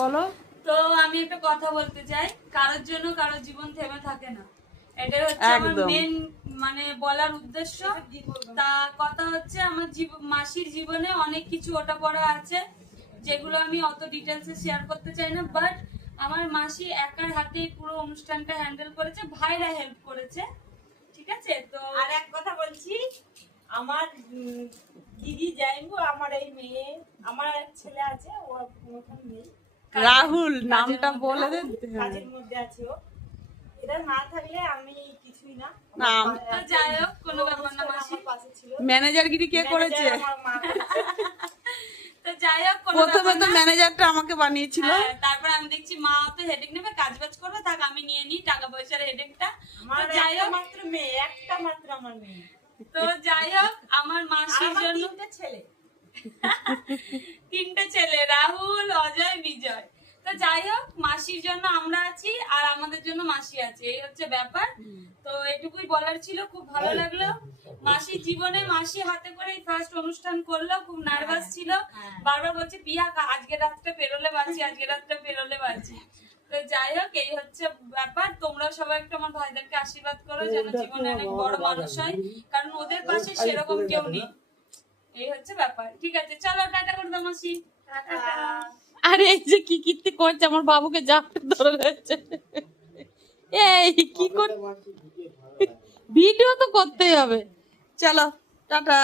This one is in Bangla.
বলো। তো আমি একটা কথা বলতে চাই, কারোর জন্য কারোর জীবন থেমে থাকে না, এটাই হচ্ছে আমার একদম। মেন মানে বলার উদ্দেশ্য। তা কথা হচ্ছে আমার মাসির জীবনে অনেক কিছু ওটা পড়া আছে যেগুলো আমি অত ডিটেলসে শেয়ার করতে চাই না, বাট আমার মাসি একার হাতেই পুরো অনুষ্ঠানটা হ্যান্ডেল করেছে, ভাইরা হেল্প করেছে, ঠিক আছে। তো আর এক কথা বলছি, আমার দিদি যাইবো, আমার এই মেয়ে, আমার এক ছেলে আছে, ও ওখানে নেই, রাহুল নামটা বলে দেন। কাজের মধ্যে আছে ও। এরা না থাকলে আমি কিছুই না। নাম তো যাই হোক, কোনো ব্যাপার না মাসি। আমার পাশে ছিল। ম্যানেজারগিরি কে করেছে? ম্যানেজার আমার মা করেছে। তো যাই হোক, কোনো প্রথমে ব্যাপার তো না। ম্যানেজারটা আমাকে বানিয়েছিল। হ্যাঁ, তারপর আমি দেখছি মা তো হেডেক নেবে, কাজ বাজ করবে, থাক আমি নিয়ে নিই টাকা পয়সার হেডেকটা। আমার তো যাই একটা হোক, মাত্র মেয়ে, একটা মাত্র আমার মেয়ে। তো যাই হোক, আমার মাসির আমার জন্য তিনটে ছেলে। 3টে ছেলে, রাহুল, অজয়, বিজয়। তো যাই হোক, মাসির জন্য আমরা আছি আর আমাদের জন্য মাসি আছে, এই হচ্ছে ব্যাপার। তো এটুকুই বলার ছিল। খুব ভালো লাগলো মাসির জীবনে, মাসি হাতে করে ফার্স্ট অনুষ্ঠান করলো, খুব নার্ভাস ছিল, বারবার বলছে পিয়া আজকে রাতটা পেরোলে বাঁচি, আজকে রাতটা পেরোলে বাঁচি। তো যাই হোক, এই হচ্ছে ব্যাপার। তোমরা সবাই একটু আমার ভাইদেরকে আশীর্বাদ করো যেন জীবনে অনেক বড় মানুষ হয়, কারণ ওদের পাশে সেরকম কেউ নেই। এই হচ্ছে ব্যাপার। ঠিক আছে, চলো টাটা করে দাও মাসি। টাটা। আরে এই যে কি কীর্তি করছে, আমার বাবুকে জাপটে ধরে রয়েছে। এই কি কর, ভিডিও তো করতেই হবে। চলো টাটা।